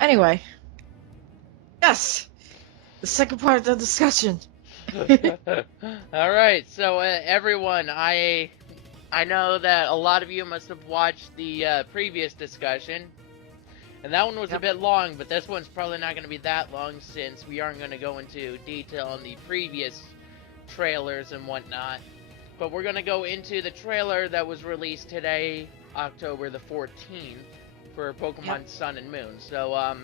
Anyway, yes, the second part of the discussion. All right, so everyone, I know that a lot of you must have watched the previous discussion, and that one was a Yep. bit long, but this one's probably not going to be that long since we aren't going to go into detail on the previous trailers and whatnot. But we're going to go into the trailer that was released today, October the 14th, for Yep. Pokemon Sun and Moon. So,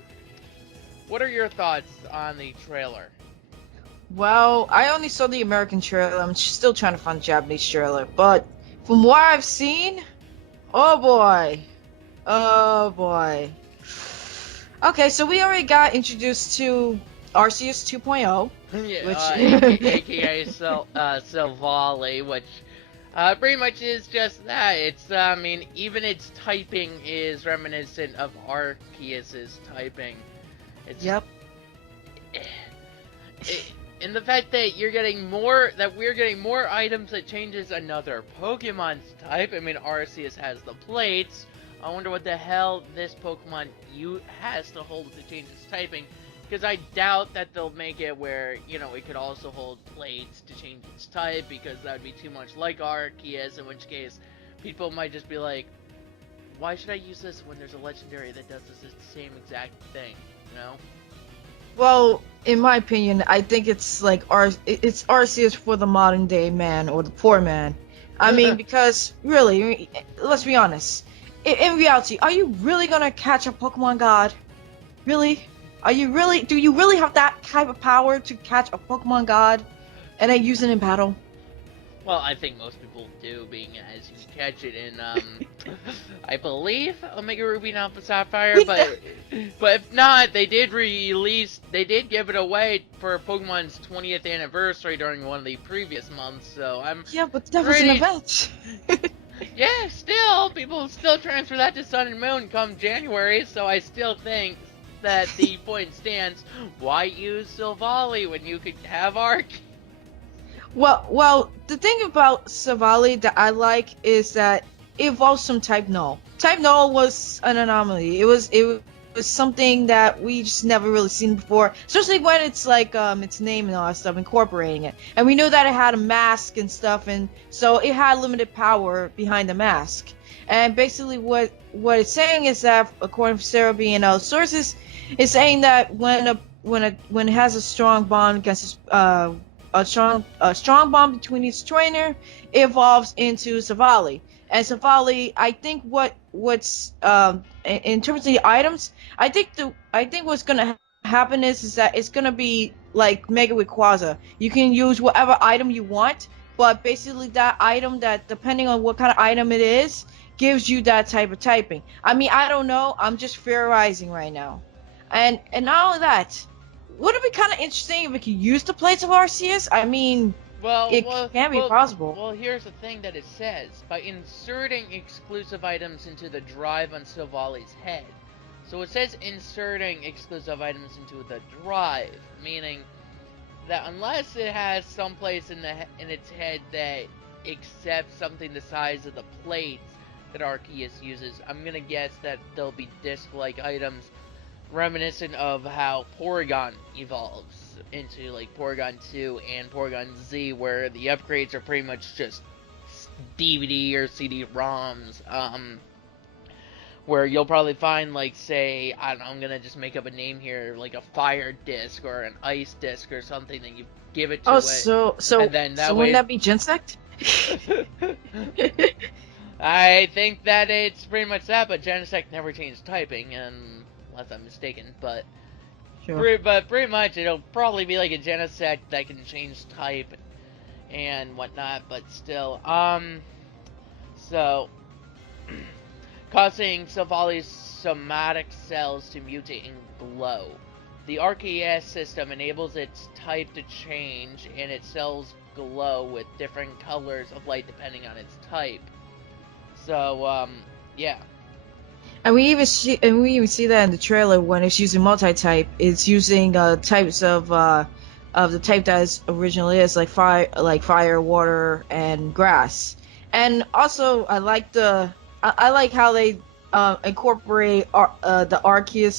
what are your thoughts on the trailer? Well, I only saw the American trailer. I'm still trying to find the Japanese trailer, but from what I've seen, oh boy, oh boy. Okay, so we already got introduced to Arceus 2.0, Yeah, which aka Silvally, which pretty much is just that. It's, I mean, even its typing is reminiscent of Arceus's typing. It's yep. it, and the fact that we're getting more items that changes another Pokemon's type. I mean, Arceus has the plates. I wonder what the hell this Pokemon has to hold to change its typing. Because I doubt that they'll make it where, it could also hold plates to change its type, because that would be too much like Arceus, in which case people might just be like, why should I use this when there's a legendary that does this same exact thing, you know? Well, in my opinion, I think it's like it's Arceus for the modern day man or the poor man. I mean, because really, let's be honest. In reality, are you really gonna catch a Pokemon God? Really? Are you really? Do you really have that type of power to catch a Pokemon God and then use it in battle? Well, I think most people do, being as you catch it in, I believe Omega Ruby and Alpha Sapphire, but if not, they did give it away for Pokemon's 20th anniversary during one of the previous months, so I'm Yeah, but that was an pretty, event. yeah, still, people still transfer that to Sun and Moon come January, so I still think that the point stands, why use Silvally when you could have Arc? Well, the thing about Savali that I like is that it evolves from Type Null. Type Null was an anomaly. It was something that we just never really seen before, especially when it's like its name and all that stuff, incorporating it. And we knew that it had a mask and stuff, and so it had limited power behind the mask. And basically, what it's saying is that, according to Cerebi and other sources, it's saying that when it has a strong bond against a strong bond between its trainer, it evolves into Savali. And Savali, I think what's in terms of the items, I think what's gonna happen is that it's gonna be like Mega Rayquaza. You can use whatever item you want, but basically that item, that depending on what kind of item it is, gives you that type of typing. I mean, I don't know. I'm just theorizing right now. And not only that, would it be kind of interesting if we could use the plates of Arceus? I mean, Well, it well, can be well, possible. well, here's the thing that it says. By inserting exclusive items into the drive on Silvali's head. So it says inserting exclusive items into the drive, meaning that unless it has some place in its head that accepts something the size of the plates that Arceus uses, I'm gonna guess that there'll be disc-like items reminiscent of how Porygon evolves into like Porygon 2 and Porygon Z, where the upgrades are pretty much just DVD or CD-ROMs. Where you'll probably find, like, say, I don't know, I'm gonna just make up a name here, like a fire disc or an ice disc or something, that you give it Oh, to it, so and so then so that wouldn't way. that be Gensect? I think that it's pretty much that, but Genesect never changed typing, unless I'm mistaken. Sure. But pretty much it'll probably be like a Genesect that can change type and whatnot. But still, so causing Savali's somatic cells to mutate and glow. The RKS system enables its type to change, and its cells glow with different colors of light depending on its type. So, yeah. And we even see that in the trailer when it's using multi-type. It's using types of the type that it originally is, like fire, water, and grass. And also, I like how they incorporate the Arceus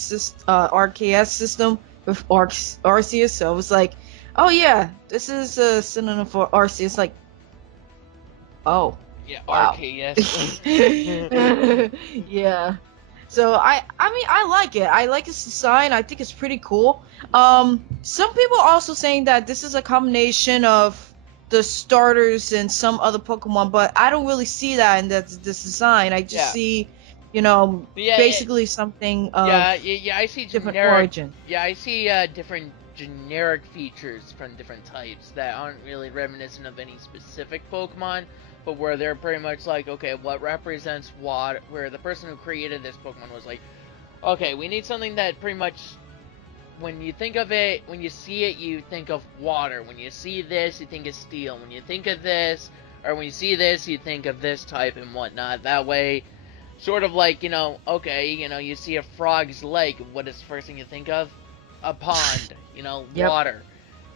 system with Arceus. So it was like, oh yeah, this is a synonym for Arceus. Like, oh, Yeah, wow. RKS. Yeah. So I mean I like it. I like its design. I think it's pretty cool. Some people are also saying that this is a combination of the starters and some other Pokemon, but I don't really see that in this design. I just Yeah. see, Yeah, yeah, basically something of yeah, I see different generic. origin. Yeah, I see different generic features from different types that aren't really reminiscent of any specific Pokemon, but where they're pretty much like, okay, what represents what? Where the person who created this Pokemon was like, okay, we need something that pretty much, when you think of it, when you see it, you think of water. When you see this, you think of steel. When you think of this, or when you see this, you think of this type and whatnot. That way, sort of like, okay, you see a frog's leg. What is the first thing you think of? A pond, Yep. water.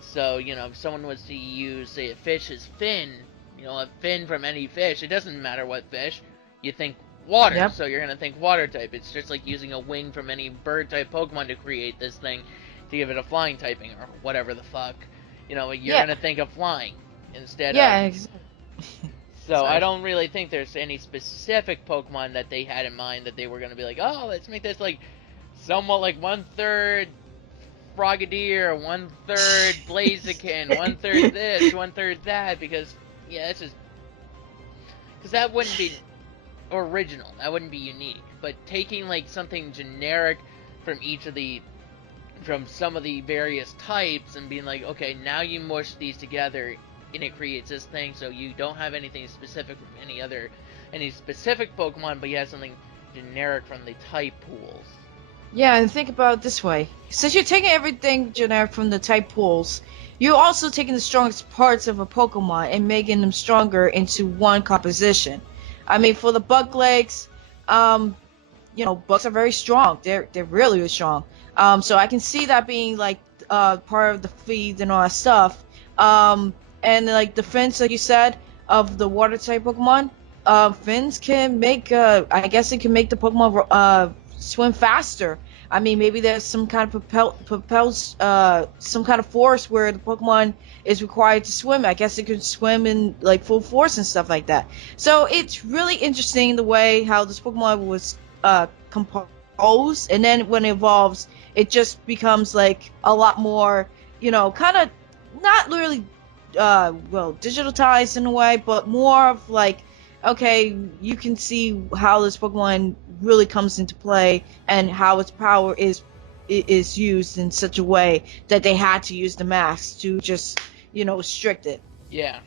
So, if someone was to use, say, a fish's fin, a fin from any fish, it doesn't matter what fish, you think water. Yep. So you're going to think water type. It's just like using a wing from any bird type Pokemon to create this thing to give it a flying typing or whatever the fuck. You're Yeah. going to think of flying instead of. Yeah. Exactly. So I Sorry. don't really think there's any specific Pokemon that they had in mind that they were going to be like, oh, let's make this like somewhat like 1/3 Frogadier, 1/3 Blaziken, 1/3 this, 1/3 that, because yeah, it's just because that wouldn't be original, that wouldn't be unique. But taking like something generic from from some of the various types and being like, okay, now you mush these together and it creates this thing, so you don't have anything specific from any specific Pokemon, but you have something generic from the type pools. Yeah, and think about it this way. Since you're taking everything generic from the type pools, you're also taking the strongest parts of a Pokemon and making them stronger into one composition. I mean, for the bug legs, bugs are very strong. They're really, really strong. So I can see that being like part of the feed and all that stuff. And like the fins, like you said, of the water type Pokemon, fins can make I guess it can make the Pokemon swim faster. I mean, maybe there's some kind of propels some kind of force where the Pokemon is required to swim. I guess it could swim in like full force and stuff like that. So it's really interesting the way how this Pokemon was composed, and then when it evolves, it just becomes like a lot more, kind of not really digitalized in a way, but more of like, okay, you can see how this Pokemon really comes into play and how its power is used in such a way that they had to use the mask to just, restrict it. Yeah.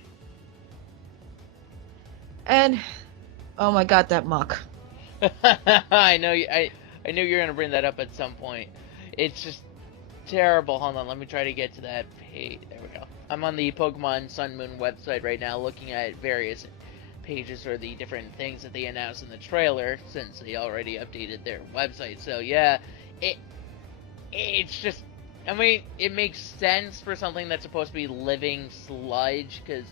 And oh my god, that muck. I know I knew you were gonna bring that up at some point. It's just terrible. Hold on, let me try to get to that page. There we go. I'm on the Pokemon Sun Moon website right now, looking at various pages or the different things that they announced in the trailer, since they already updated their website. So yeah, it's just, I mean, it makes sense for something that's supposed to be living sludge, because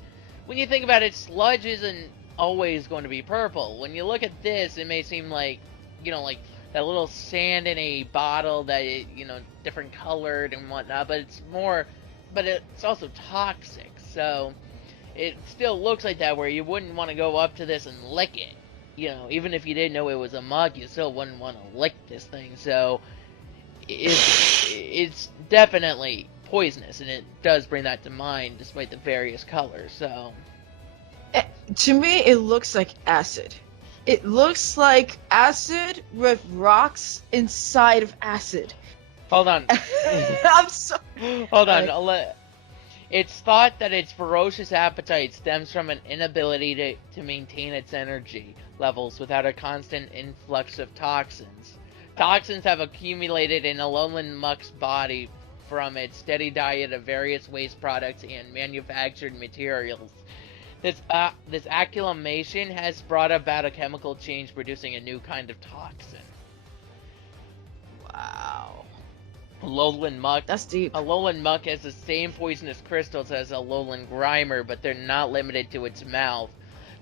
when you think about it, sludge isn't always going to be purple. When you look at this, it may seem like, like that little sand in a bottle that, different colored and whatnot, but it's also toxic, so it still looks like that, where you wouldn't want to go up to this and lick it. Even if you didn't know it was a mug, you still wouldn't want to lick this thing, so it's definitely poisonous, and it does bring that to mind, despite the various colors, so. To me, it looks like acid. It looks like acid with rocks inside of acid. Hold on. I'm so. Hold on. It's thought that its ferocious appetite stems from an inability to maintain its energy levels without a constant influx of toxins. Toxins have accumulated in Alolan Muck's body from its steady diet of various waste products and manufactured materials. This accumulation has brought about a chemical change, producing a new kind of toxin. Wow. Alolan Muck. That's deep. Alolan Muck has the same poisonous crystals as Alolan Grimer, but they're not limited to its mouth.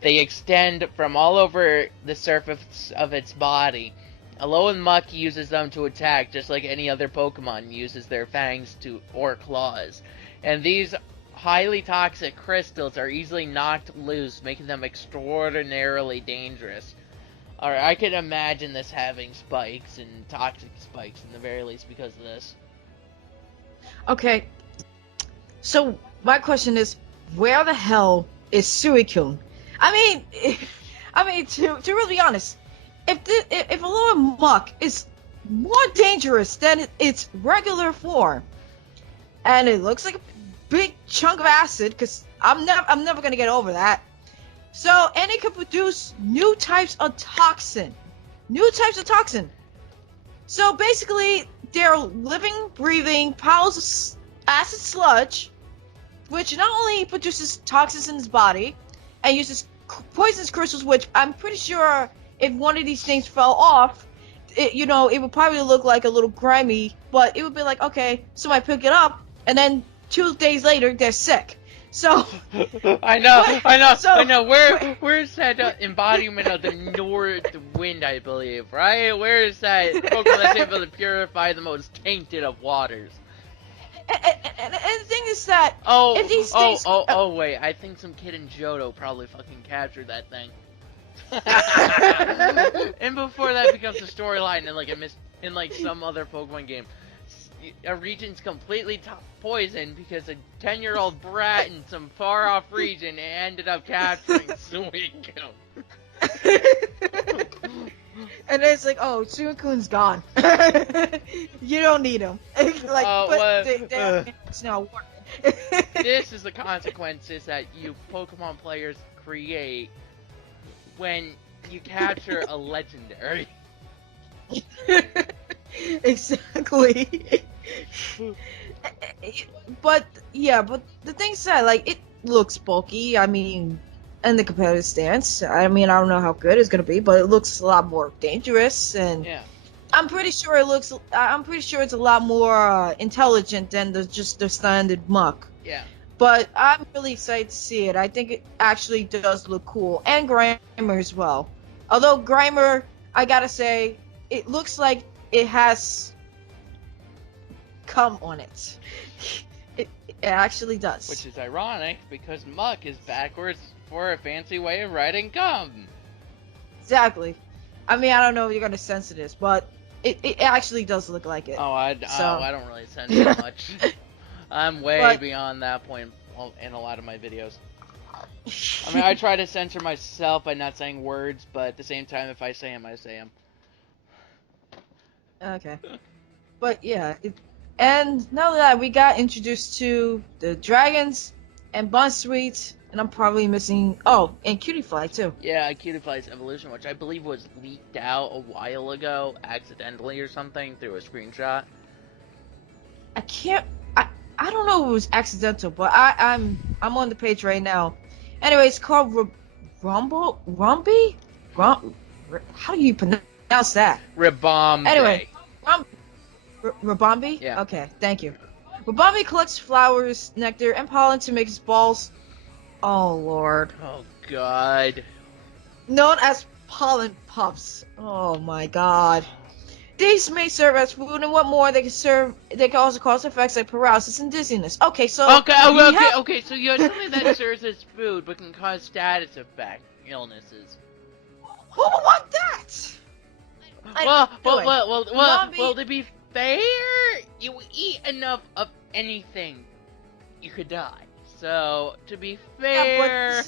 They extend from all over the surface of its body. Alolan Muck uses them to attack, just like any other Pokemon uses their fangs or claws. And these highly toxic crystals are easily knocked loose, making them extraordinarily dangerous. Or I could imagine this having spikes, and toxic spikes in the very least because of this. Okay, so my question is, where the hell is Suicune? I mean, to really be honest, if Alolan Muck is more dangerous than its regular form, and it looks like a big chunk of acid, because I'm never gonna get over that. So, and it can produce new types of toxin. So basically, they're living, breathing piles of acid sludge, which not only produces toxins in his body, and uses poisonous crystals, which I'm pretty sure if one of these things fell off, it would probably look like a little grimy, but it would be like, okay, somebody pick it up, and then 2 days later, they're sick. So I know. Where's that embodiment of the north wind? I believe, right? Where is that Pokemon that's able to purify the most tainted of waters? And the thing is that if these things, wait, I think some kid in Johto probably fucking captured that thing. And before that becomes a storyline in like some other Pokemon game, a region's completely poisoned because a 10-year-old brat in some far-off region ended up capturing Suicune. And it's like, oh, Suicune's gone. You don't need him. It's not working. This is the consequences that you Pokemon players create when you capture a legendary. Exactly. But the thing is that, like, it looks bulky. I mean, in the competitive stance, I mean, I don't know how good it's gonna be, but it looks a lot more dangerous, and yeah. I'm pretty sure it's a lot more intelligent than just the standard Muck. Yeah. But I'm really excited to see it. I think it actually does look cool, and Grimer as well. Although Grimer, I gotta say, it looks like it has cum on it. It actually does. Which is ironic because Muck is backwards for a fancy way of writing cum. Exactly. I mean, I don't know if you're gonna censor this, but it actually does look like it. I don't really censor much. I'm way beyond that point in a lot of my videos. I mean, I try to censor myself by not saying words, but at the same time, if I say them, I say them. Okay. But yeah, and now that we got introduced to the dragons and Bunsweet, and I'm probably missing, and Cutiefly too. Yeah, Cutiefly's evolution, which I believe was leaked out a while ago, accidentally or something, through a screenshot. I don't know if it was accidental, but I'm on the page right now. Anyway, it's called Rumby? How do you pronounce that? Ribombay. Anyway, Rabombi? Yeah. Okay, thank you. Rabombi collects flowers, nectar, and pollen to make his balls. Oh, Lord. Oh, God. Known as pollen puffs. Oh, my God. These may serve as food, and what more, they can also cause effects like paralysis and dizziness. Okay, so... Okay, so you're telling me that serves as food, but can cause status effect illnesses. Who would want that? Well, to be fair, you eat enough of anything, you could die. So, to be fair...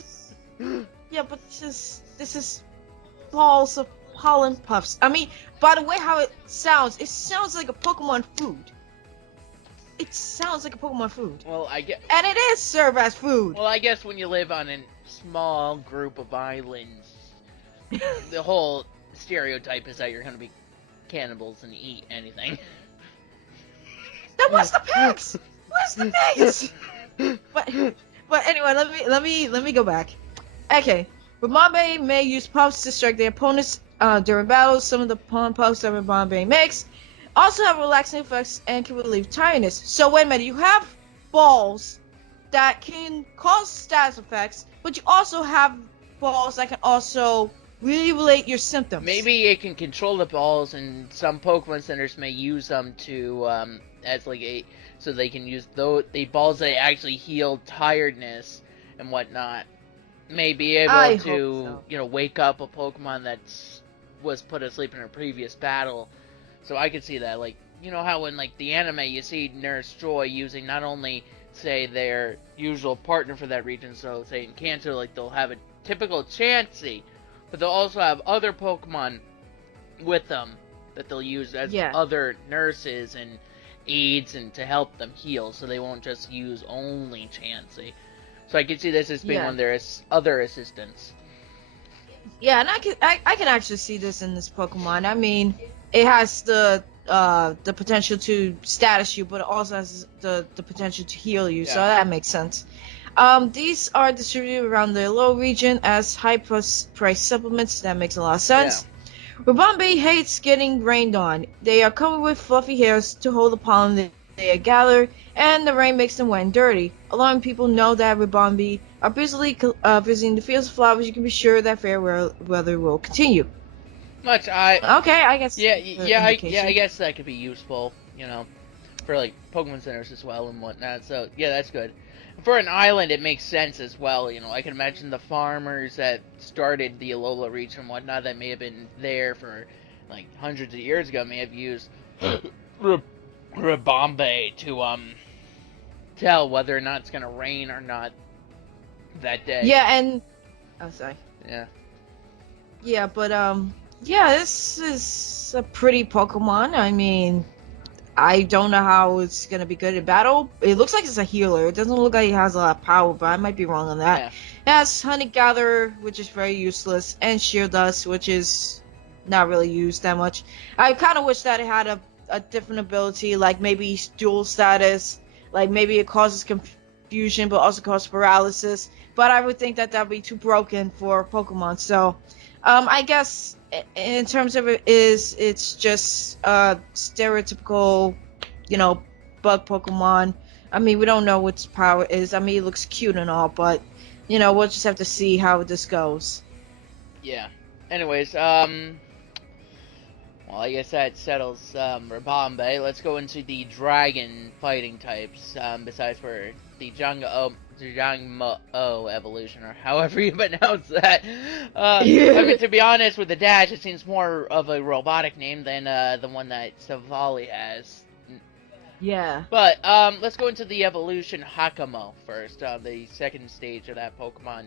But this is balls of pollen puffs. I mean, by the way how it sounds like a Pokemon food. It sounds like a Pokemon food. Well, I guess... And it is served as food. Well, I guess when you live on a small group of islands, the whole stereotype is that you're gonna be cannibals and eat anything. Then what's the pigs? Where's the pigs? But anyway, let me go back. Okay, Rabombi may use puffs to strike their opponents during battles. Some of the pollen puffs that Rabombi makes also have relaxing effects and can relieve tiredness. So wait a minute, you have balls that can cause status effects, but you also have balls that can also relate your symptoms. Maybe it can control the balls, and some Pokemon centers may use them to as like a so they can use the balls that actually heal tiredness and whatnot. May be able I hope to so. wake up a Pokemon that was put asleep in a previous battle. So I could see that, like, how in like the anime you see Nurse Joy using not only say their usual partner for that region, so say in Kanto, like they'll have a typical Chansey, but they'll also have other Pokemon with them that they'll use as Yeah, other nurses and aides and to help them heal, so they won't just use only Chansey. So I could see this as being one yeah, of their other assistants. yeah, and I can actually see this in this Pokemon. I mean, it has the potential to status you, but it also has the potential to heal you, so Yeah. that makes sense. These are distributed around the low region as high price supplements. That makes a lot of Yeah. sense. Rabambe hates getting rained on. They are covered with fluffy hairs to hold the pollen they gather, and the rain makes them wet and dirty. Allowing people know that Rabambe are busily visiting the fields of flowers, you can be sure that fair weather will continue. Much I Okay, I guess Yeah, yeah, I indication. guess that could be useful, for like Pokemon centers as well and whatnot. So yeah, that's good. For an island, it makes sense as well. I can imagine the farmers that started the Alola region and whatnot that may have been there for like hundreds of years ago may have used Rabombe to tell whether or not it's gonna rain or not that day. Yeah, and oh, sorry. Yeah. Yeah, but yeah, this is a pretty Pokemon. I mean, I don't know how it's gonna be good in battle. It looks like it's a healer. It doesn't look like it has a lot of power, but I might be wrong on that. Yeah. It has Honey Gather, which is very useless, and Sheer Dust, which is not really used that much. I kind of wish that it had a different ability, like maybe dual status, like maybe it causes confusion but also causes paralysis. But I would think that that'd be too broken for Pokemon. So, I guess in terms of it's just stereotypical, you know, bug Pokemon. I mean, we don't know what its power is. I mean, it looks cute and all, but we'll just have to see how this goes. Yeah. Anyways, well, I guess that settles Rabombe. Let's go into the dragon fighting types. Besides for the Jangmo-O evolution, or however you pronounce that. I mean, to be honest, with the dash, it seems more of a robotic name than the one that Savali has. Yeah. But let's go into the evolution Hakamo first. The second stage of that Pokemon.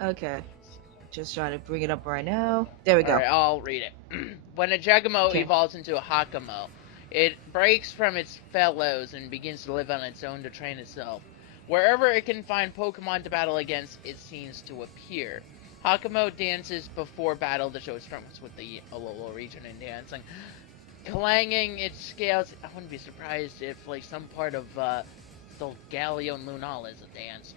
Okay. Just trying to bring it up right now. There we go. Alright, I'll read it. When a Jagamo Okay. evolves into a Hakamo, it breaks from its fellows and begins to live on its own to train itself. Wherever it can find Pokemon to battle against, it seems to appear. Hakamo dances before battle to show its strengths with the Alola region and dancing. Clanging its scales, I wouldn't be surprised if like some part of Galio Lunala is a dance.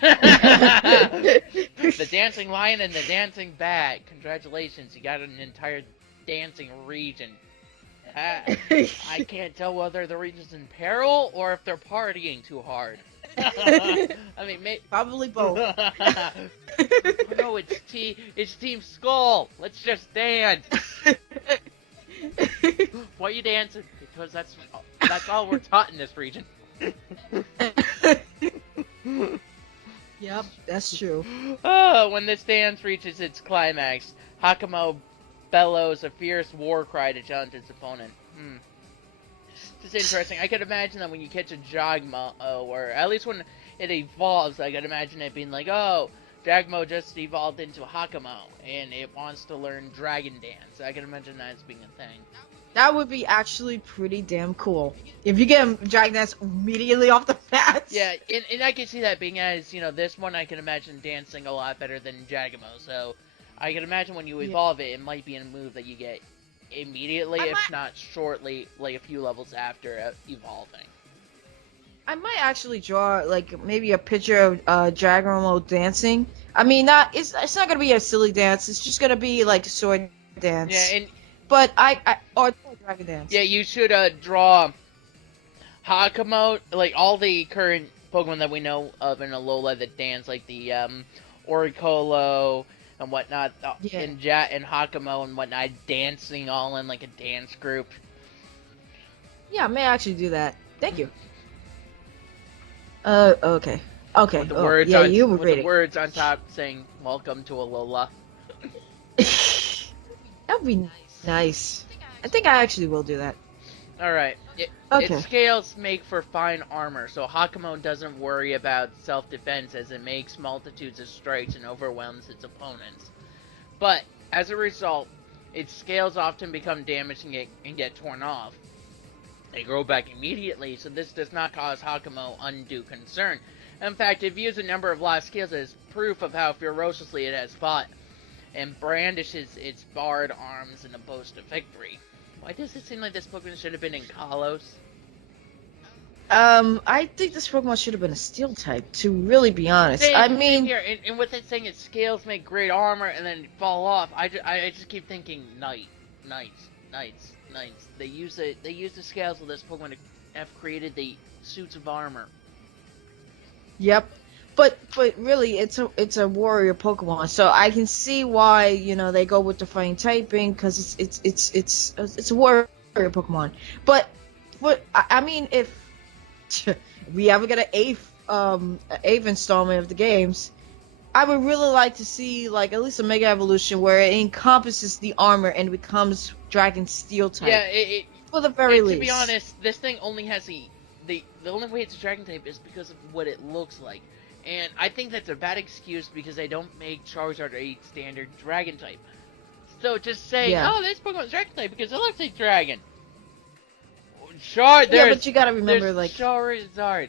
The dancing lion and the dancing bat. Congratulations, you got an entire dancing region. I can't tell whether the region's in peril or if they're partying too hard. I mean, Probably both. no, it's Team Skull. Let's just dance. Why are you dancing? Because that's all we're taught in this region. Yep, that's true. Oh, when this dance reaches its climax, Hakamo bellows a fierce war cry to challenge its opponent. It's interesting. I could imagine that when you catch a Jagmo, or at least when it evolves, I could imagine it being like, oh, Jagmo just evolved into a Hakamo, and it wants to learn Dragon Dance. I can imagine that as being a thing. That would be actually pretty damn cool. If you get him Dragon Dance immediately off the bat. Yeah, and I can see that being as, this one I can imagine dancing a lot better than Jagamo, so I can imagine when you evolve it, it might be a move that you get immediately, if not shortly, like a few levels after evolving. I might actually draw like maybe a picture of Jagamo dancing. I mean, it's not gonna be a silly dance. It's just gonna be like a sword dance. Yeah, and but or Dragon Dance. Yeah, you should draw Hakamo, like all the current Pokemon that we know of in Alola that dance, like the Oricolo and whatnot, Yeah. and Hakamo and whatnot, dancing all in like a dance group. Yeah, I may actually do that. Thank you. Okay. Okay. With the Oh, words yeah, on you were with the reading. words on top saying "Welcome to Alola." That would be nice. I think I actually will do that. All right. Its Okay. scales make for fine armor, so Hakamo doesn't worry about self-defense as it makes multitudes of strikes and overwhelms its opponents. But as a result, its scales often become damaged and get torn off. They grow back immediately, so this does not cause Hakamo undue concern. In fact, it views a number of lost scales as proof of how ferociously it has fought, and brandishes its barred arms in a boast of victory. Why does it seem like this Pokemon should have been in Kalos? I think this Pokemon should have been a Steel type, to really be honest. I Same mean, here. And with it saying its scales make great armor and then fall off, I just keep thinking knights. They use the scales of this Pokemon to have created the suits of armor. yep. But really, it's a warrior Pokemon, so I can see why they go with the fighting typing because it's a warrior Pokemon. But I mean, if we ever get an eighth installment of the games, I would really like to see like at least a Mega Evolution where it encompasses the armor and becomes Dragon Steel type Yeah, for the very to be least. honest, this thing only has the only way it's a dragon type is because of what it looks like. And I think that's a bad excuse because they don't make Charizard a standard dragon type. So just saying, Yeah. oh, this Pokemon's dragon type because it looks like dragon. Sure, Yeah, but you gotta remember, there's like, Charizard.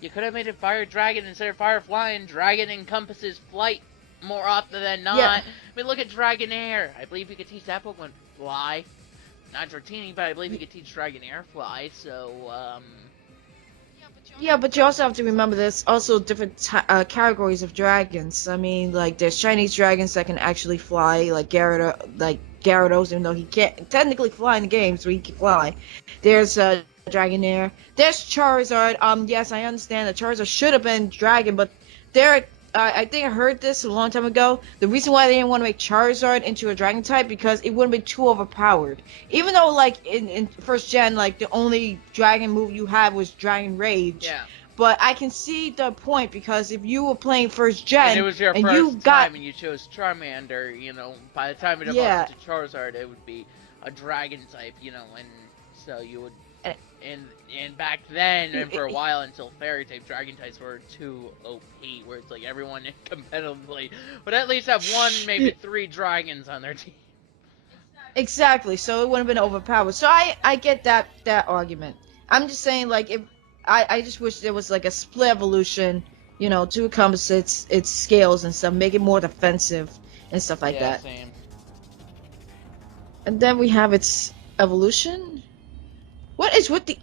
You could have made it Fire Dragon instead of Fire Flying. Dragon encompasses flight more often than yeah, not. I mean, look at Dragonair. I believe you could teach that Pokemon Fly. Not Dratini, but I believe you could teach Dragonair Fly. So, yeah, but you also have to remember there's also different categories of dragons. I mean, like, there's Chinese dragons that can actually fly, like Gyarados, even though he can't technically fly in the game, so he can fly. There's Dragonair. There's Charizard. Yes, I understand that Charizard should have been dragon, but there, I think I heard this a long time ago. The reason why they didn't want to make Charizard into a dragon type because it would have been too overpowered. Even though, like, in first gen, like, the only dragon move you had was Dragon Rage. yeah. But I can see the point because if you were playing first And it gen was your and you first got time and you chose Charmander, by the time it yeah, evolved into Charizard, it would be a dragon type, and so you would eh, and back then and for a while until fairy type dragon types were too OP, where it's like everyone competitively would at least have one, maybe three dragons on their team. exactly. So it wouldn't have been overpowered. So I get that argument. I'm just saying, like, if I just wish there was like a split evolution, to encompass its scales and stuff, make it more defensive and stuff like Yeah, that. same. And then we have its evolution. What is with the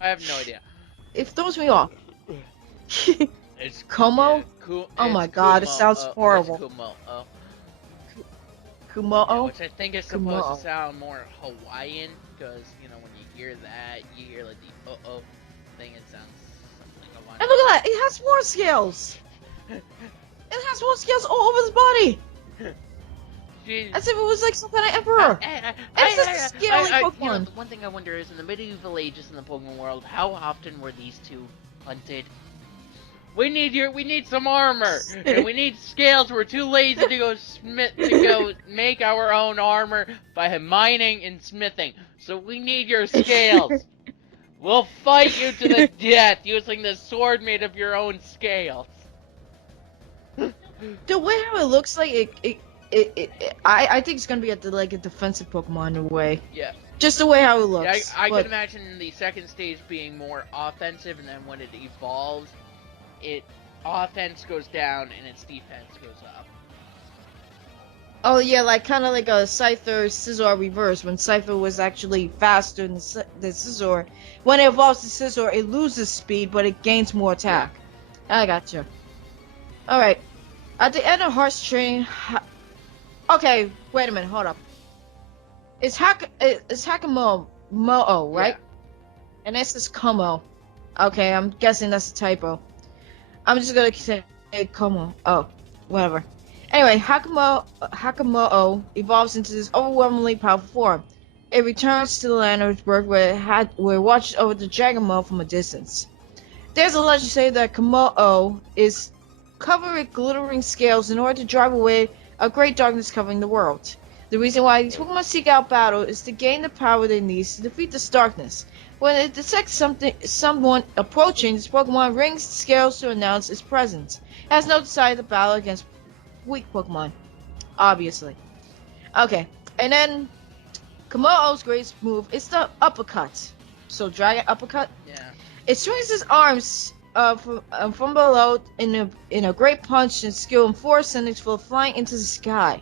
I have no idea. It throws me off. It's Como? yeah, Oh my it's god, it Kumo. sounds horrible. It's Kumo. Kumo? Yeah, which I think is supposed Kumo. to sound more Hawaiian, because, when you hear that, you hear, like, the uh-oh thing, it sounds something like Hawaiian. And look at that, it has more scales. It has more scales all over its body. Jeez. As if it was like some kind of emperor. It's just a scaly Pokemon. The one thing I wonder is, in the medieval ages in the Pokemon world, how often were these two hunted? We need some armor, and we need scales. We're too lazy to go make our own armor by mining and smithing. So we need your scales. We'll fight you to the death using the sword made of your own scales. The way how it looks like I think it's gonna be like a defensive Pokemon in a way. Yeah. Just the way how it Yeah, looks. I but can imagine the second stage being more offensive, and then when it evolves, offense goes down and its defense goes up. oh yeah, like kind of like a Scyther Scizor reverse. When Scyther was actually faster than the Scizor, when it evolves to Scizor, it loses speed, but it gains more attack. I gotcha. All right. At the end of Heart's Training. Okay, wait a minute. Hold up. It's Hakamo Mo-O, right? Yeah. And this is Como. Okay, I'm guessing that's a typo. I'm just gonna say Como. Oh, whatever. Anyway, Hakamo'o evolves into this overwhelmingly powerful form. It returns to the land of its birth where it watches over the dragon mode from a distance. There's a legend saying that Komo'o is covered with glittering scales in order to drive away a great darkness covering the world. The reason why these Pokemon seek out battle is to gain the power they need to defeat this darkness. When it detects someone approaching, this Pokemon rings its scales to announce its presence. It has no desire to battle against weak Pokemon, obviously. Okay, and then Komo'o's greatest move is the uppercut. So Dragon Uppercut. Yeah. It swings his arms from below in a great punch and skill and force, and it's flying into the sky.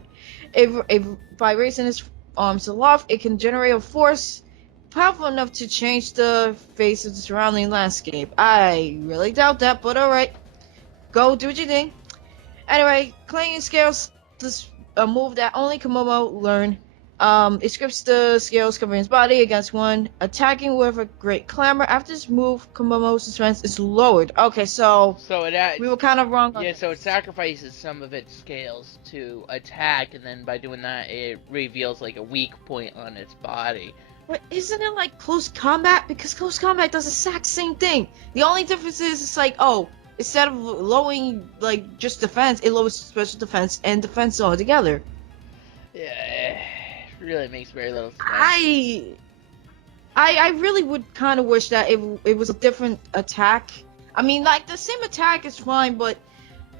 By raising his arms aloft, it can generate a force powerful enough to change the face of the surrounding landscape. I really doubt that, but alright. Go do what you think. Anyway, Clanging Scales, this a move that only Komomo learned. It scripts the scales covering his body against one, attacking with a great clamor. After this move, Komomo's defense is lowered. Okay, so we were kind of wrong on yeah, this. so it sacrifices some of its scales to attack, and then by doing that, it reveals like a weak point on its body. But isn't it like close combat? Because close combat does the exact same thing. The only difference is it's like, oh, instead of lowering like just defense, it lowers special defense and defense all together. Yeah, it really makes very little sense. I really would kind of wish that it was a different attack. I mean, like the same attack is fine, but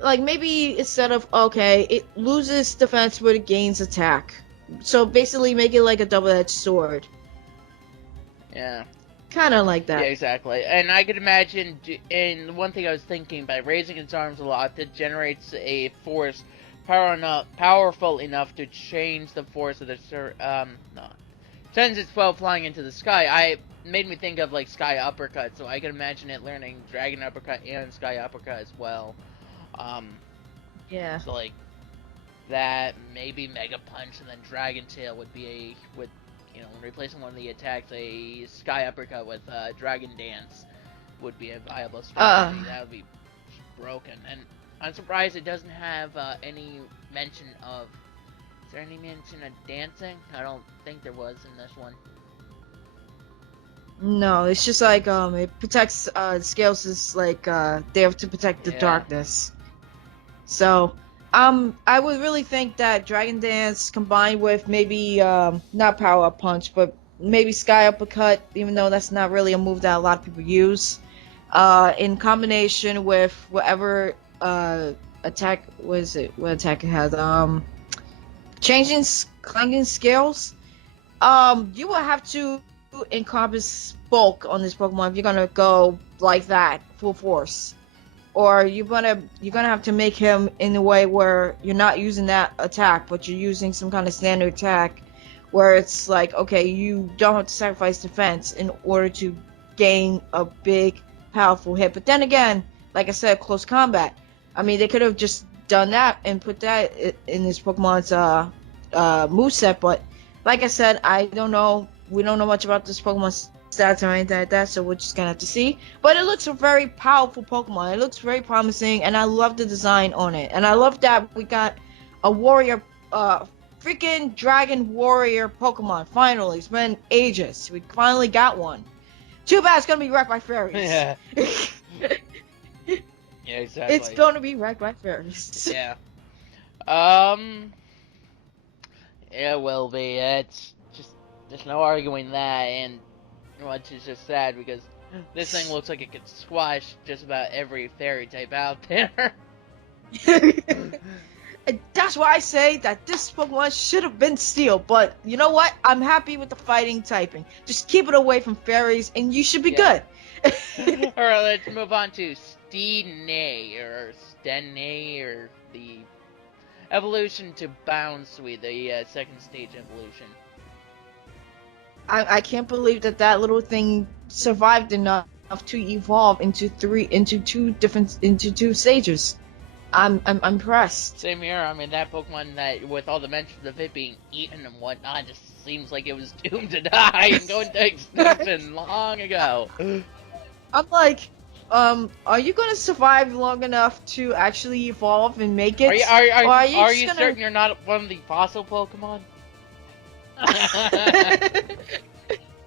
like maybe instead of okay, it loses defense but it gains attack. So basically, make it like a double-edged sword. Yeah. Kind of like that. Yeah, exactly. And I could imagine, and one thing I was thinking, by raising its arms a lot, it generates a force powerful enough to change the force of the sends its spell flying into the sky. I made me think of like Sky Uppercut, so I can imagine it learning Dragon Uppercut and Sky Uppercut as well. Yeah. So like that, maybe Mega Punch, and then Dragon Tail would be replacing one of the attacks, a Sky Uppercut with Dragon Dance would be a viable strategy. That would be broken. And I'm surprised it doesn't have any mention of... Is there any mention of dancing? I don't think there was in this one. No, it's just like it protects scales is like there to protect the darkness. So I would really think that Dragon Dance combined with maybe not Power Up Punch, but maybe Sky Uppercut, even though that's not really a move that a lot of people use, in combination with whatever attack what attack it has, changing clanging scales, you will have to encompass bulk on this Pokemon if you're gonna go like that full force, or you're gonna have to make him in a way where you're not using that attack but you're using some kind of standard attack where it's like, okay, you don't have to sacrifice defense in order to gain a big powerful hit. But then again, like I said, close combat, I mean, they could have just done that and put that in this Pokemon's moveset, but like I said, I don't know. We don't know much about this Pokemon's stats or anything like that, so we're just gonna have to see. But it looks a very powerful Pokemon. It looks very promising, and I love the design on it. And I love that we got a warrior, freaking dragon warrior Pokemon. Finally, it's been ages. We finally got one. Too bad it's gonna be wrecked by fairies. Yeah. Yeah, exactly. It's gonna be wrecked by fairies. Yeah. It will be. It's just, there's no arguing that, and which is just sad because this thing looks like it could squash just about every fairy type out there. That's why I say that this Pokemon should have been Steel, but you know what? I'm happy with the fighting typing. Just keep it away from fairies, and you should be good. Alright, let's move on to Stene, or the evolution to Bounsweet, the second stage evolution. I can't believe that little thing survived enough to evolve into two stages. I'm impressed. Same here. I mean, that Pokemon that, with all the mentions of it being eaten and whatnot, just seems like it was doomed to die and go into extinction long ago. I'm like, are you gonna survive long enough to actually evolve and make Are you it? Or are you are just you gonna certain you're not one of the fossil Pokemon?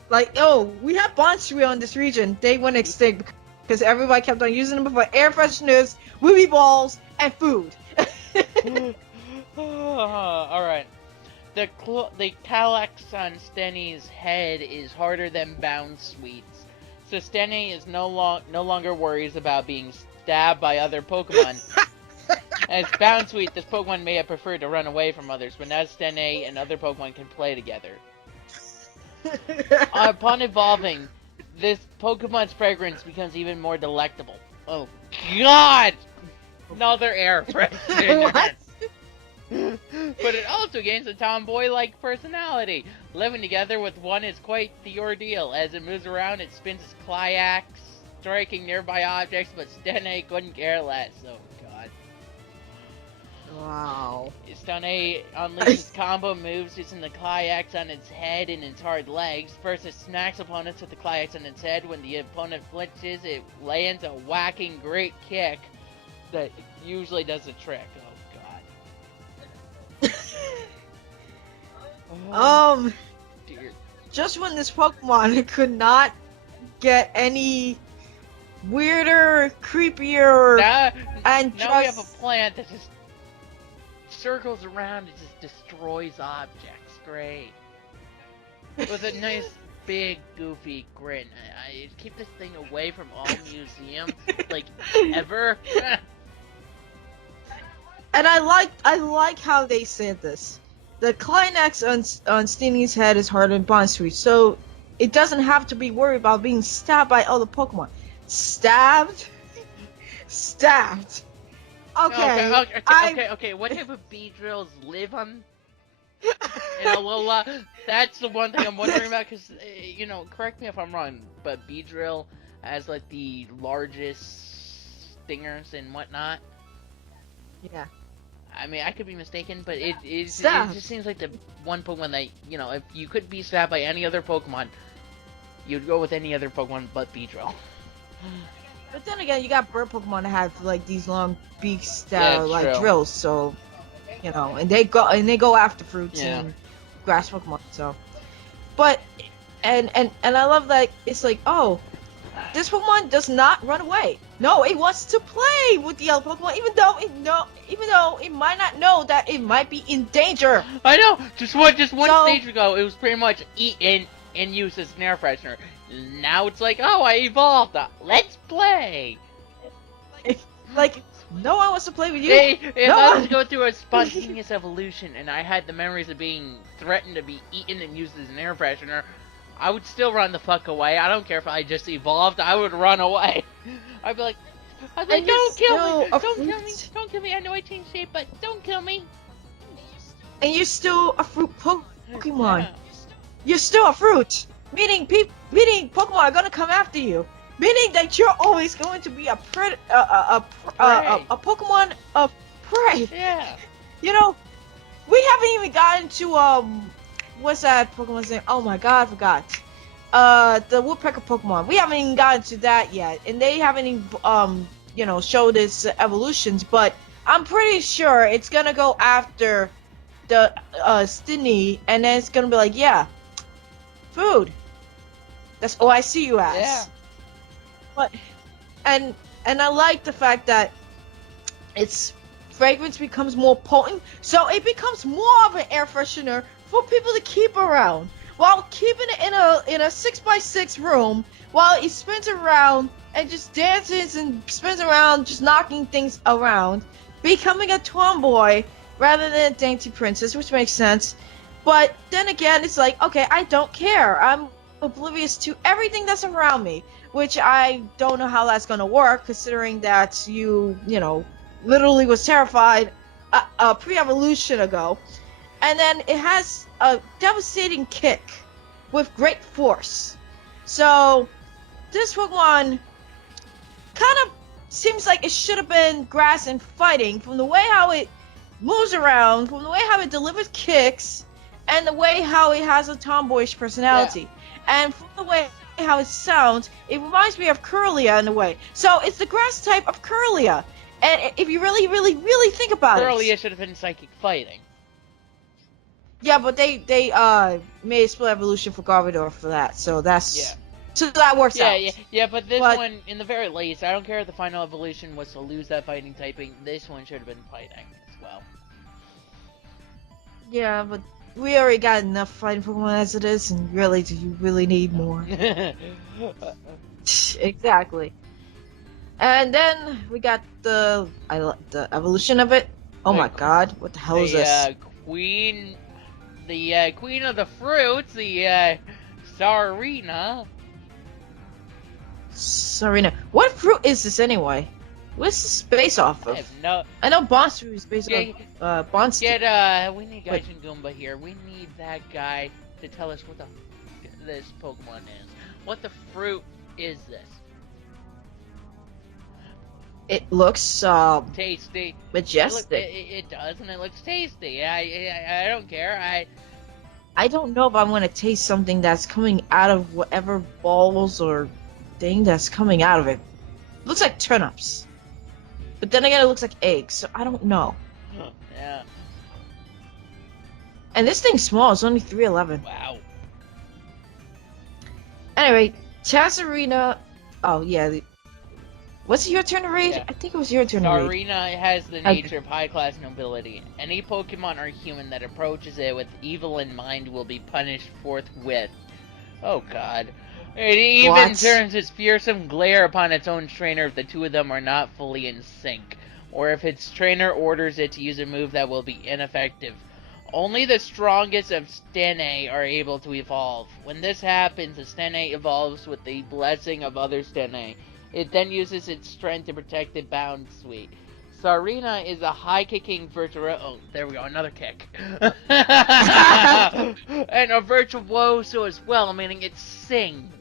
like, oh, we have Bonsui on this region. They went extinct because everybody kept on using them for air fresheners, whoopie balls, and food. All right. The calyx on Stenny's head is harder than Bound Sweets, so Stenny is no longer worries about being stabbed by other Pokemon. As Bound Sweet, this Pokemon may have preferred to run away from others, but now Stenny and other Pokemon can play together. Upon evolving, this Pokemon's fragrance becomes even more delectable. Oh God! Another air freshener. What? But it also gains a tomboy-like personality. Living together with one is quite the ordeal. As it moves around, it spins its Cliax, striking nearby objects, but Stene couldn't care less. Oh God. Wow. Stene unleashes combo moves using the Cliax on its head and its hard legs. First, it smacks opponents with the Cliax on its head. When the opponent flinches, it lands a whacking great kick that usually does the trick. Oh, dear. Just when this Pokemon could not get any weirder, creepier, and now we have a plant that just circles around and just destroys objects. Great. With a nice, big, goofy grin. I keep this thing away from all museums, like, ever. And I like how they said this. The Clinax on Steeny's head is harder than Bonsui, so it doesn't have to be worried about being stabbed by other Pokemon. Stabbed? Stabbed. Okay. Okay. What type of Beedrills live on in Alola? That's the one thing I'm wondering about, because, correct me if I'm wrong, but Beedrill has, like, the largest stingers and whatnot. Yeah. I mean, I could be mistaken, but it just seems like the one Pokemon that, if you could be stabbed by any other Pokemon, you'd go with any other Pokemon but Beedrill. But then again, you got bird Pokemon that have like these long beaks that are like true. drills, so and they go after fruits and grass Pokemon. So, but and I love that it's like, oh, this Pokemon does not run away. No, it wants to play with the other Pokemon, even though it might not know that it might be in danger. I know. Just one stage ago, it was pretty much eaten and used as an air freshener. Now it's like, oh, I evolved. Let's play. Like, no one wants to play with you. Hey, if I was to go through a spontaneous evolution and I had the memories of being threatened to be eaten and used as an air freshener, I would still run the fuck away. I don't care if I just evolved. I would run away. I'd be like, don't kill me. Don't kill me. Don't kill me. I know I changed shape, but don't kill me. And you're still a fruit Pokemon. Yeah. You're still a fruit. Meaning Pokemon are gonna come after you. Meaning that you're always going to be a Pokemon of prey. Yeah. We haven't even gotten to what's that Pokemon's name? Oh my god, I forgot. The Woodpecker Pokemon. We haven't even gotten to that yet, and they haven't even showed its evolutions. But I'm pretty sure it's gonna go after the Stiny, and then it's gonna be like, yeah, food. That's all I see you as. Yeah. But and I like the fact that its fragrance becomes more potent, so it becomes more of an air freshener for people to keep around, while keeping it in a 6x6 room, while it spins around and just dances and spins around, just knocking things around, becoming a tomboy rather than a dainty princess, which makes sense. But then again, it's like, okay, I don't care. I'm oblivious to everything that's around me, which I don't know how that's gonna work, considering that you literally was terrified a pre-evolution ago. And then it has a devastating kick with great force. So this Pokemon kind of seems like it should have been grass and fighting, from the way how it moves around, from the way how it delivers kicks, and the way how it has a tomboyish personality. And from the way how it sounds, it reminds me of Curlia in a way. So it's the grass type of Curlia. And if you really, really, really think about Curlia it. should have been psychic fighting. Yeah, but they made a split evolution for Garbodor for that. So Yeah. that works Yeah, out. but this But one, in the very least, I don't care if the final evolution was to lose that fighting typing, this one should have been fighting as well. yeah, but we already got enough fighting Pokemon as it is, and really, do you really need more? Exactly. And then we got the evolution of it. Oh my god, what the hell is this? Queen of the fruits, the Sarina. Serena. What fruit is this anyway? What's this based off I of? have no. I know Bonsuru is based on Bonsuru. We need Wait. Gaijin Goomba here. We need that guy to tell us what the this Pokemon is. What the fruit is this? It looks Tasty. majestic. It does, and it looks tasty. I don't care. I don't know if I want to taste something that's coming out of whatever balls or thing that's coming out of it. It looks like turnips. But then again, it looks like eggs, so I don't know. Yeah. And this thing's small. It's only 311. Wow. Anyway, Tazarina. Oh, yeah. Was it your turn to read? Yeah. I think it was your turn to read. Sarina has the nature of high-class nobility. Any Pokemon or human that approaches it with evil in mind will be punished forthwith. Oh god. It even turns its fearsome glare upon its own trainer if the two of them are not fully in sync, or if its trainer orders it to use a move that will be ineffective. Only the strongest of Stene are able to evolve. When this happens, the Stene evolves with the blessing of other Stene. It then uses its strength to protect the bound suite. Sarina is a high-kicking virtuoso. Oh, there we go, another kick. And a virtuoso as well, meaning it sings.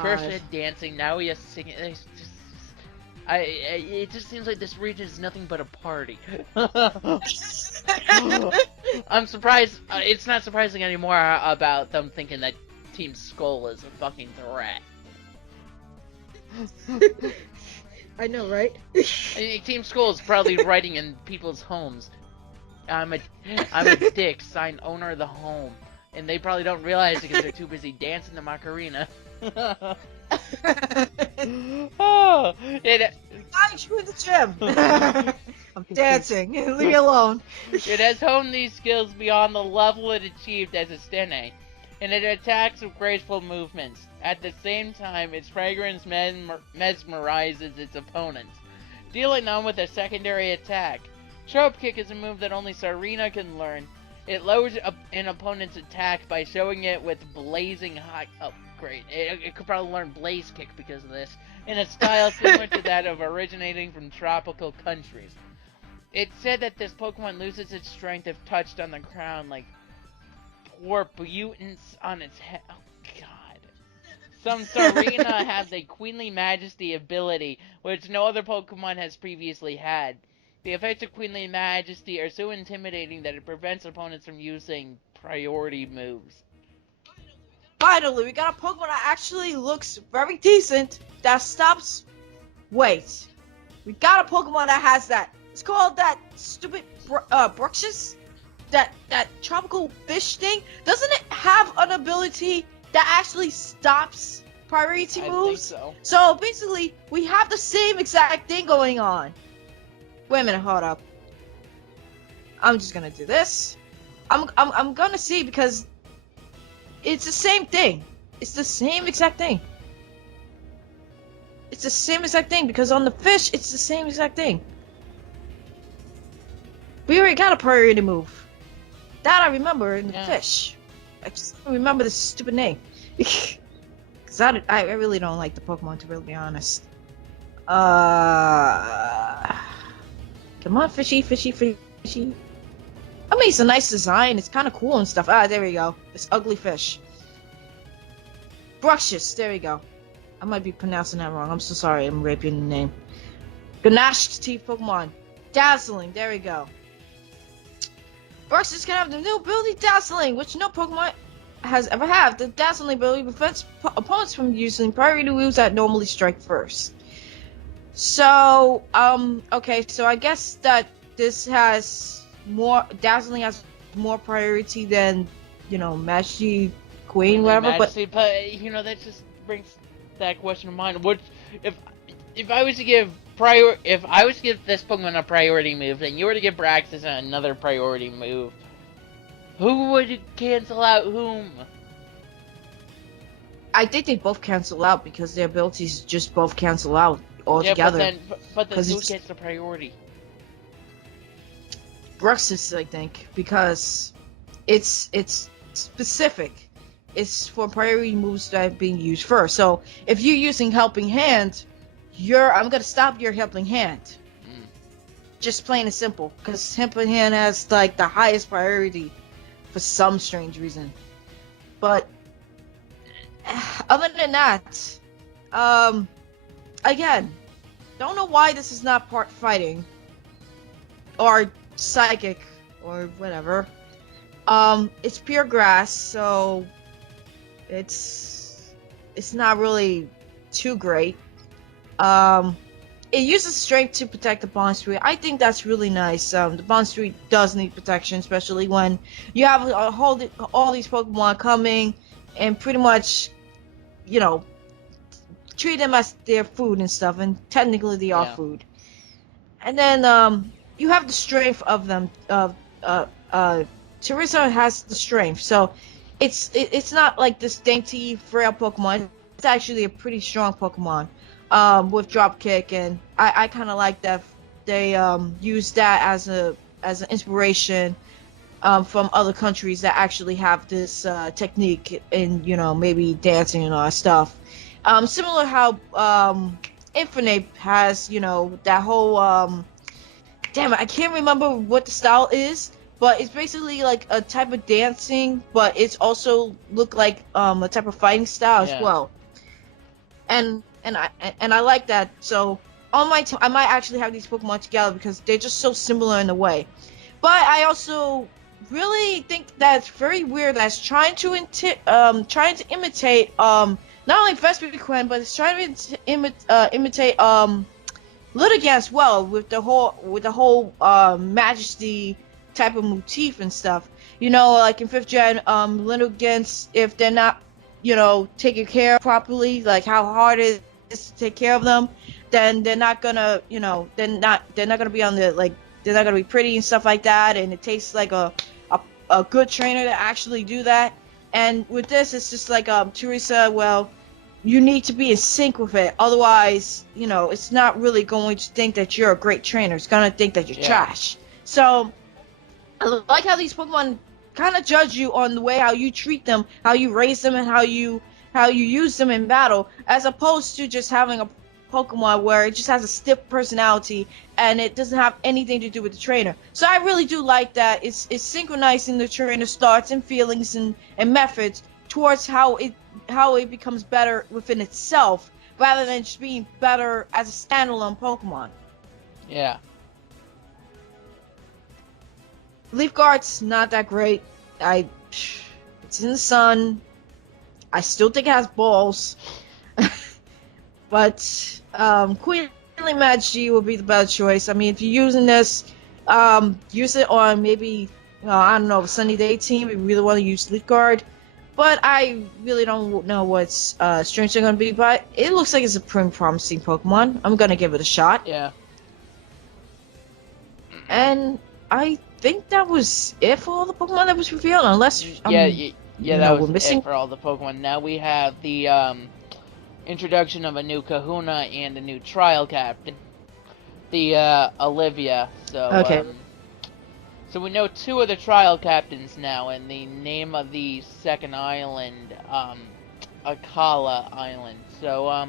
First we had dancing, now we have singing. It just seems like this region is nothing but a party. I'm surprised. It's not surprising anymore about them thinking that Team Skull is a fucking threat. I know, right? Team Skull is probably writing in people's homes. I'm a dick, signed owner of the home. And they probably don't realize it because they're too busy dancing the Macarena. Oh, I you in the gym. I'm dancing. Leave me alone. It has honed these skills beyond the level it achieved as a Stene, and it attacks with graceful movements. At the same time, its fragrance mesmerizes its opponents, dealing them with a secondary attack. Chope Kick is a move that only Sarina can learn. It lowers an opponent's attack by showing it with blazing hot. Oh, great. It could probably learn Blaze Kick because of this, in a style similar to that of originating from tropical countries. It said that this Pokemon loses its strength if touched on the ground, like poor mutants on its head. Oh, God. Some Sarina have the Queenly Majesty ability, which no other Pokemon has previously had. The effects of Queenly Majesty are so intimidating that it prevents opponents from using priority moves. Finally, we got a Pokemon that actually looks very decent, that stops... Wait. We got a Pokemon that has that. It's called that stupid Bruxish? That tropical fish thing? Doesn't it have an ability that actually stops priority moves? I think so. So basically, we have the same exact thing going on. Wait a minute, hold up. I'm just gonna do this. I'm gonna see because it's the same thing. It's the same exact thing. It's the same exact thing because on the fish, it's the same exact thing. We already got a priority move. That I remember in the fish. I just don't remember the stupid name. Because I really don't like the Pokemon, to really be honest. Come on, fishy, fishy, fishy. I mean, it's a nice design. It's kind of cool and stuff. Ah, there we go. This ugly fish. Bruxish. There we go. I might be pronouncing that wrong. I'm so sorry. I'm raping the name. Ganache Teeth Pokemon. Dazzling. There we go. Bruxish can have the new ability Dazzling, which no Pokemon has ever had. The dazzling ability prevents opponents from using priority moves that normally strike first. So, okay, so I guess that this has more, dazzling has more priority than, Mastery Queen, Really, whatever, but Majesty, but that just brings that question to mind. What if if I was to give if I was to give this Pokemon a priority move, and you were to give Braxis another priority move, who would cancel out whom? I think they both cancel out because their abilities just both cancel out altogether. Yeah, but then who it's gets the priority? Bruxus, I think, because it's specific. It's for priority moves that are being used first. So if you're using Helping Hand, I'm gonna stop your Helping Hand. Mm. Just plain and simple, because Helping Hand has like the highest priority for some strange reason. But other than that, again, don't know why this is not part fighting or psychic or whatever. It's pure grass, so it's not really too great. It uses strength to protect the Bond Street. I think that's really nice. The Bond Street does need protection, especially when you have all these Pokemon coming and pretty much, treat them as their food and stuff, and technically they are food. And then you have the strength of them. Teresa has the strength, so it's not like this dainty, frail Pokemon. It's actually a pretty strong Pokemon with drop kick, and I kind of like that they use that as an inspiration from other countries that actually have this technique in maybe dancing and all that stuff. Similar how Infinite has that whole damn it, I can't remember what the style is, but it's basically like a type of dancing, but it's also look like a type of fighting style as well. And I like that. So on my I might actually have these Pokemon together because they're just so similar in a way. But I also really think that it's very weird that it's trying to imitate not only Vespiquen, but it's trying to imitate Lidigan as well with the whole Majesty type of motif and stuff. Like in 5th gen, Lidigans, if they're not taken care of properly, like how hard it is to take care of them, then they're not gonna they're not gonna be on the they're not gonna be pretty and stuff like that, and it takes like a good trainer to actually do that. And with this, it's just like Teresa, well, you need to be in sync with it, otherwise it's not really going to think that you're a great trainer. It's gonna think that you're trash. So I like how these Pokemon kind of judge you on the way how you treat them, how you raise them, and how you use them in battle, as opposed to just having a Pokemon where it just has a stiff personality and it doesn't have anything to do with the trainer. So I really do like that it's synchronizing the trainer's thoughts and feelings and methods towards how it becomes better within itself, rather than just being better as a standalone Pokemon. Yeah. Leaf Guard's not that great. It's in the sun. I still think it has balls. But Queenly Magi will be the better choice. I mean, if you're using this, use it on maybe, I don't know, a sunny day team if you really want to use Leaf Guard. But I really don't know what strengths are going to be, but it looks like it's a pretty promising Pokemon. I'm going to give it a shot. Yeah. And I think that was it for all the Pokemon that was revealed, unless that was missing. It for all the Pokemon. Now we have the introduction of a new Kahuna and a new trial captain, the Olivia. So okay. So we know 2 of the trial captains now, and the name of the second island, Akala Island. So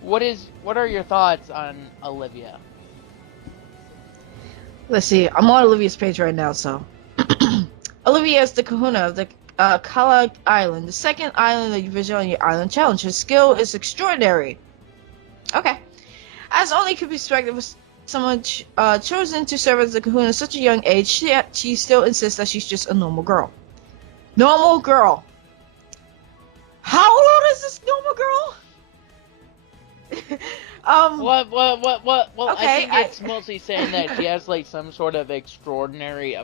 what are your thoughts on Olivia? Let's see. I'm on Olivia's page right now, so Olivia is the Kahuna of the Kala Island, the second island that you visit on your island challenge. Her skill is extraordinary. Okay. As only could be expected with someone chosen to serve as the Kahuna at such a young age, she still insists that she's just a normal girl. Normal girl. How old is this normal girl? Well, I Okay, think it's mostly saying that she has, like, some sort of extraordinary,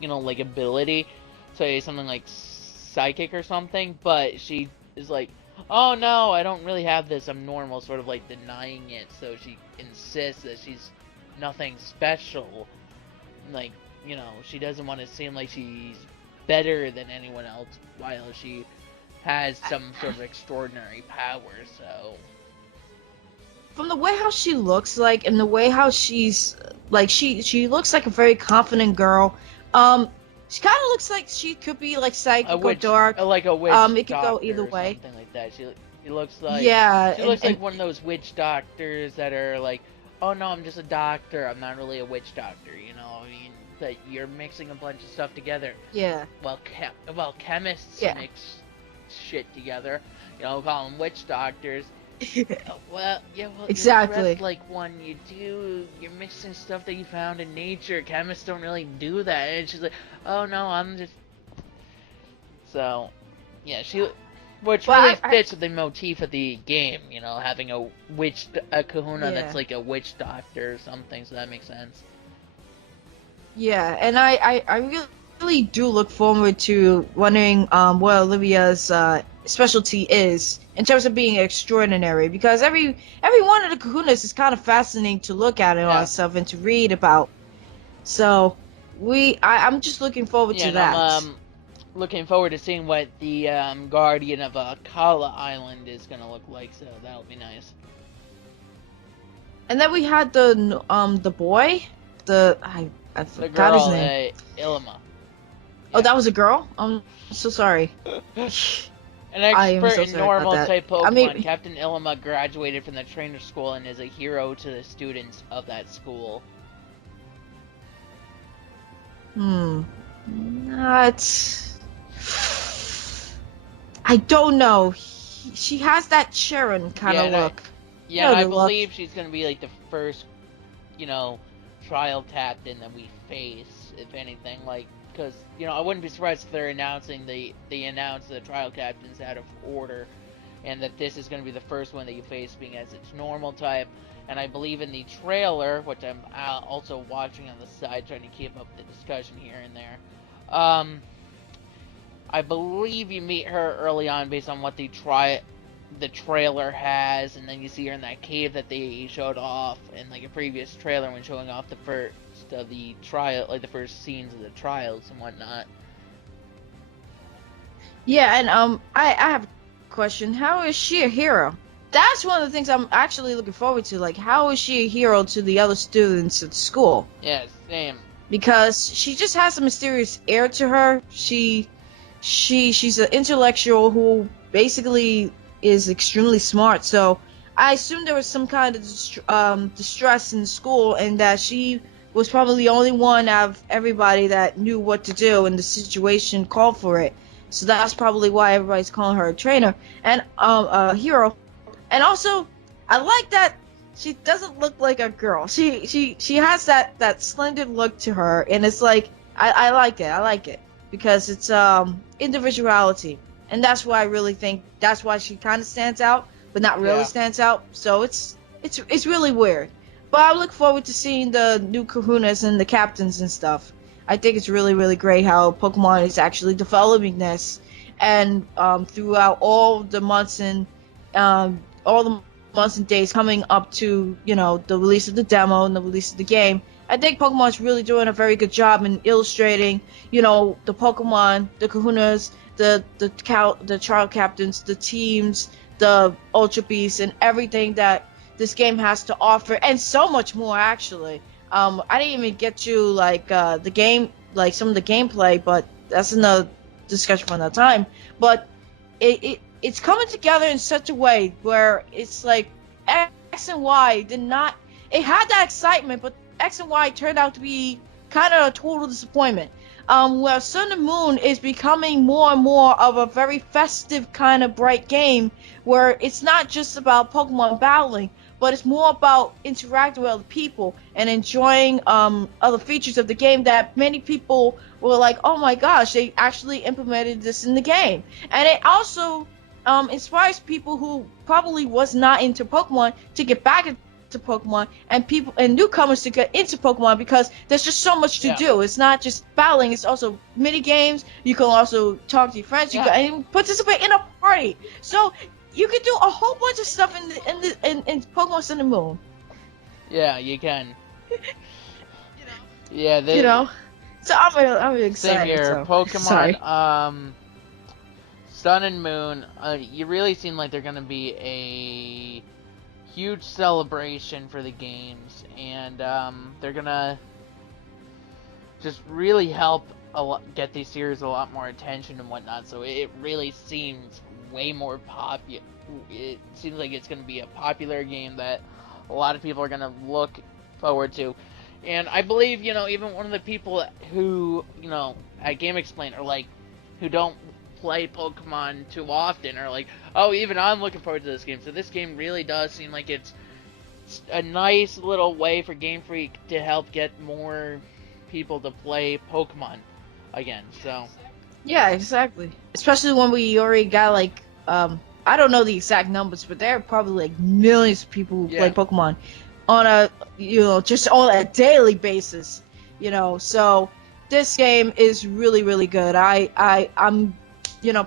like, ability. Say something like psychic or something, but she is like, oh no, I don't really have this, I'm normal, sort of, like, denying it, so she insists that she's nothing special. Like, she doesn't want to seem like she's better than anyone else, while she has some sort of extraordinary power, so... from the way how she looks like and the way how she's like she looks like a very confident girl. She kind of looks like she could be like A psychic or witch, dark. like a witch It could go either doctor or way. something like that. She looks like Yeah, she and looks like one of those witch doctors that are like, oh no, I'm just a doctor. I'm not really a witch doctor. I mean, that you're mixing a bunch of stuff together. yeah, Well, chemists yeah. mix shit together. Call them witch doctors. Well, yeah, well, you're Exactly. dressed like one. You're mixing stuff that you found in nature. Chemists don't really do that. And she's like, oh no, I'm just. So, yeah, which But really fits with the motif of the game, having a kahuna yeah, that's like a witch doctor or something, so that makes sense. yeah, and I really do look forward to wondering what Olivia's specialty is in terms of being extraordinary, because every one of the kahunas is kind of fascinating to look at and Yeah. stuff and to read about. So I'm just looking forward Yeah, to and that. I'm looking forward to seeing what the Guardian of Kala Island is gonna look like, so that'll be nice. And then we had the boy, I The forgot his girl, name. Ilma. Oh, that was a girl? I'm so sorry. An I am expert so in sorry about normal that. type Pokemon, I mean, Captain Ilma graduated from the trainer school and is a hero to the students of that school. not. I don't know. She has that Sharon kind Yeah, of and I, look. yeah, and I The look. believe she's gonna be like the first, trial captain that we face, if anything. Like, because I wouldn't be surprised if they're announcing they announce the trial captains out of order, and that this is gonna be the first one that you face, being as its normal type. And I believe in the trailer, which I'm also watching on the side, trying to keep up the discussion here and there. I believe you meet her early on based on what the trailer has, and then you see her in that cave that they showed off in like a previous trailer when showing off the first of the trial, like the first scenes of the trials and whatnot. Yeah, and I have a question. How is she a hero? That's one of the things I'm actually looking forward to. Like, how is she a hero to the other students at school? Yeah, same. Because she just has a mysterious air to her. She's an intellectual who basically is extremely smart. So I assume there was some kind of distress in school, and that she was probably the only one out of everybody that knew what to do, and the situation called for it. So that's probably why everybody's calling her a trainer and a hero. And also, I like that she doesn't look like a girl. She has that slender look to her, and it's like I like it. I like it because it's individuality, and that's why I really think that's why she kind of stands out, but not really stands out. So it's really weird. But I look forward to seeing the new Kahunas and the captains and stuff. I think it's really, really great how Pokemon is actually developing this, and throughout all the months and days coming up to the release of the demo and the release of the game, I think Pokemon's really doing a very good job in illustrating the Pokemon, the Kahunas, the trial captains, the teams, the Ultra Beasts, and everything that this game has to offer, and so much more actually. I didn't even get to the game, like some of the gameplay, but that's another discussion for another time. But it's coming together in such a way where it's like X and Y did not. It had that excitement, but X and Y turned out to be kind of a total disappointment. Where Sun and Moon is becoming more and more of a very festive kind of bright game, where it's not just about Pokemon battling, but it's more about interacting with other people and enjoying other features of the game that many people were like, oh my gosh, they actually implemented this in the game. And it also inspires people who probably was not into Pokemon to get back into Pokemon, and people and newcomers to get into Pokemon, because there's just so much to Yeah. do. It's not just battling; it's also mini games. You can also talk to your friends. You Yeah. can and participate in a party. So you can do a whole bunch of stuff in Pokemon Sun and Moon. Yeah, you can. Yeah, You know. So I'm really same excited. here. So Pokemon, sorry. Sun and Moon, you really seem like they're gonna be a huge celebration for the games, and they're gonna just really help get these series a lot more attention and whatnot. So it really seems way more popular. It seems like it's gonna be a popular game that a lot of people are gonna look forward to. And I believe, even one of the people who, at Game Explain are like, who don't play Pokemon too often are like, oh, even I'm looking forward to this game. So this game really does seem like it's a nice little way for Game Freak to help get more people to play Pokemon again. So Yeah, exactly. Especially when we already got like I don't know the exact numbers, but there are probably like millions of people who play yeah, Pokemon on a just on a daily basis. So this game is really really good. I'm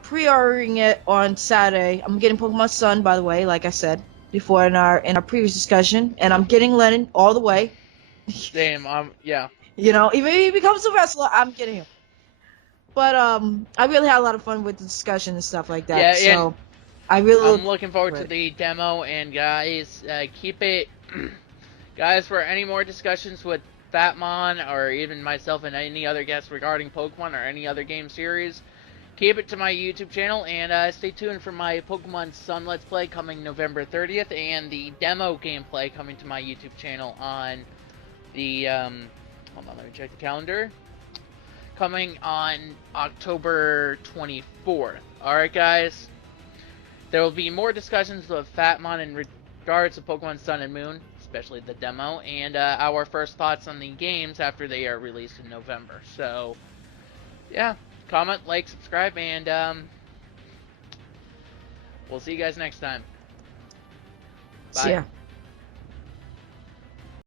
pre-ordering it on Saturday. I'm getting Pokemon Sun, by the way, like I said before in our previous discussion, and I'm getting Lennon all the way. same. Yeah, Even if he becomes a wrestler, I'm getting him. But I really had a lot of fun with the discussion and stuff like yeah, that. and So I really I'm look looking forward to forward to it. the demo. And guys, keep it, guys, for any more discussions with Phatmon or even myself and any other guests regarding Pokemon or any other game series. Keep it to my YouTube channel, and stay tuned for my Pokemon Sun Let's Play coming November 30th, and the demo gameplay coming to my YouTube channel on the, hold on, let me check the calendar, coming on October 24th. Alright guys, there will be more discussions with Phatmon in regards to Pokemon Sun and Moon, especially the demo, and our first thoughts on the games after they are released in November. So, yeah, comment, like, subscribe, and we'll see you guys next time. See Bye. ya.